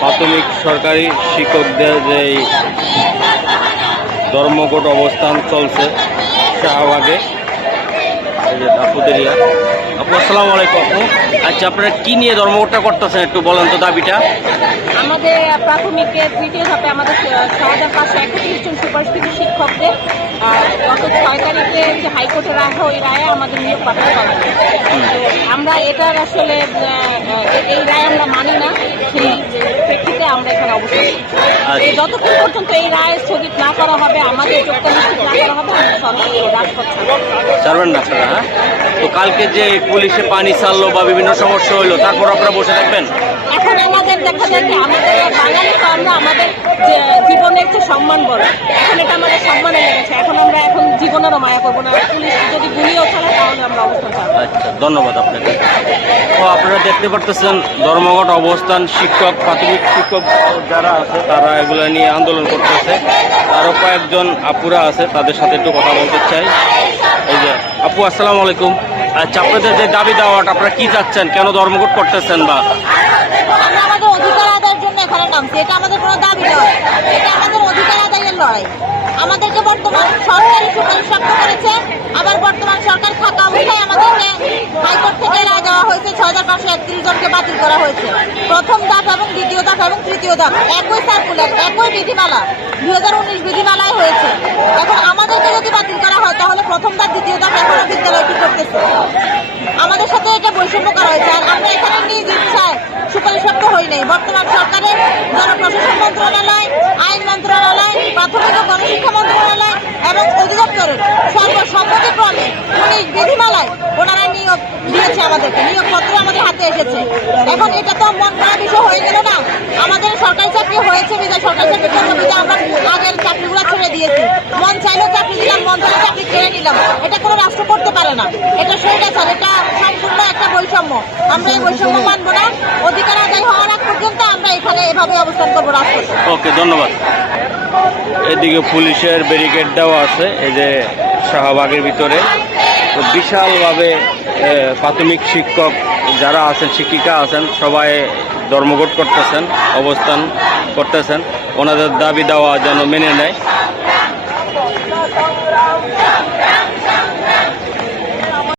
প্রাথমিক সরকারি শিক্ষকদের যে ধর্মঘট অবস্থান চলছে শাহবাগে, এই যে দাপুদেরিয়া। আপু আসসালামু আলাইকুম। আপু আচ্ছা, আপনারা কি নিয়ে ধর্মঘটটা করতেছেন একটু বলেন তো দাবিটা। আমাদের প্রাথমিকের তৃতীয় ধাপে আমাদের 6531 জন সুপারস্কৃত শিক্ষকদের গত 6 তারিখে যে হাইকোর্টের রায় হয়, ওই রায়ে আমাদের নিয়োগ বাতিল করা হয়। আমরা এটার আসলে এই রায় আমরা মানি না, সেই প্রেক্ষিতে আমরা এখানে অবস্থান করছি। যতক্ষণ পর্যন্ত এই রায় স্থগিত না করা হবে, আমাদের যোগদান নিশ্চিত না করা হবে, আমরা সরকারি রাজপথ ছাড়বেন না আপনারা। হ্যাঁ, তো কালকে যে পুলিশে পানি ছাড়লো বা বিভিন্ন সমস্যা হইলো, তারপর আপনারা বসে থাকবেন? এখন আমাদের দেখা যায় কি, আমাদের বাঙালি তো আমরা, আমাদের জীবনের যে সম্মান বলে, এখন এটা আমাদের সম্মানে লেগেছে। এখন জীবনেরও মায়া করবো না। পুলিশ যদি গুলিও চালায় তাহলে আমরা অবস্থান চালাবো। আচ্ছা, ধন্যবাদ আপনাকে। তো আপনারা দেখতে পারতেছেন ধর্মঘট অবস্থান, শিক্ষক প্রাথমিক শিক্ষক যারা আছে তারা এগুলো নিয়ে আন্দোলন করতেছে। আরও কয়েকজন আপুরা আছে, তাদের সাথে একটু কথা বলতে চাই। এই যে আপু আসসালামু আলাইকুম। আচ্ছা, আপনাদের যে দাবি দাওয়াটা আপনারা কি চাচ্ছেন, কেন ধর্মঘট করতেছেন? বা আমরা আমাদের অধিকার আদায়ের জন্য এখানে নামছি। এটা আমাদের কোনো দাবি নয়, এটা আমাদের অধিকার আদায়ের লড়াই। আমাদেরকে বর্তমান সরকারি সুপারিশপ্রাপ্ত করেছে, আবার বর্তমান সরকার থাকা অবস্থায় আমাদেরকে হাইকোর্ট থেকে রায় দেওয়া হয়েছে। 6531 জনকে বাতিল করা হয়েছে। প্রথম ধাপ এবং দ্বিতীয় ধাপ এবং তৃতীয় ধাপ একই সার্কুলার, একই বিধিমালা 2019 বিধিমালায় হয়েছে। এখন আমাদেরকে যদি বাতিল করা হয়, তাহলে প্রথম ধাপ দ্বিতীয় ধাপ এখনো বিদ্যালয় কি করতেছে? আমাদের সাথে এটা বৈষম্য করা হয়েছে। আর আমরা এখানে নিজ ইচ্ছায় সুপারিশপ্রাপ্ত হই নাই। বর্তমান সরকারের জনপ্রশাসন মন্ত্রণালয়, আইন মন্ত্রণালয়, প্রাথমিক ও গণশিক্ষা মন্ত্রণালয় এবং অধিদপ্তরের সর্বসম্মতিক্রমে 19 বিধিমালায় ওনারা নিয়োগ দিয়েছে। আমাদেরকে নিয়োগপত্র আমাদের হাতে এসেছে। এখন এটা তো মন করা বিষয় হয়ে গেল না। আমাদের সরকারি চাকরি হয়েছে বিধায় সরকারি চাকরির জন্য বিধায় আমরা আগের চাকরিগুলো ছেড়ে দিয়েছি। মন চাইলেও চাকরি দিলাম, মন চাইলে চাকরি ছেড়ে নিলাম। এটা কোনো রাষ্ট্র করতে পারে না। এটা স্বৈরাচার, এটা সম্পূর্ণ একটা বৈষম্য। আমরা এই বৈষম্য মানব না। অধিকার আদায় হওয়ার আগ পর্যন্ত আমরা এখানে এভাবে অবস্থান করবো রাষ্ট্র। ওকে, ধন্যবাদ। এদিকে পুলিশের ব্যারিকেড দেওয়া আছে এই যে শাহবাগের ভিতরে। তো বিশালভাবে প্রাথমিক শিক্ষক যারা আছেন, শিক্ষিকা আছেন, সবাই ধর্মঘট করতেছেন, অবস্থান করতেছেন। ওনাদের দাবি দেওয়া যেন মেনে নেয়।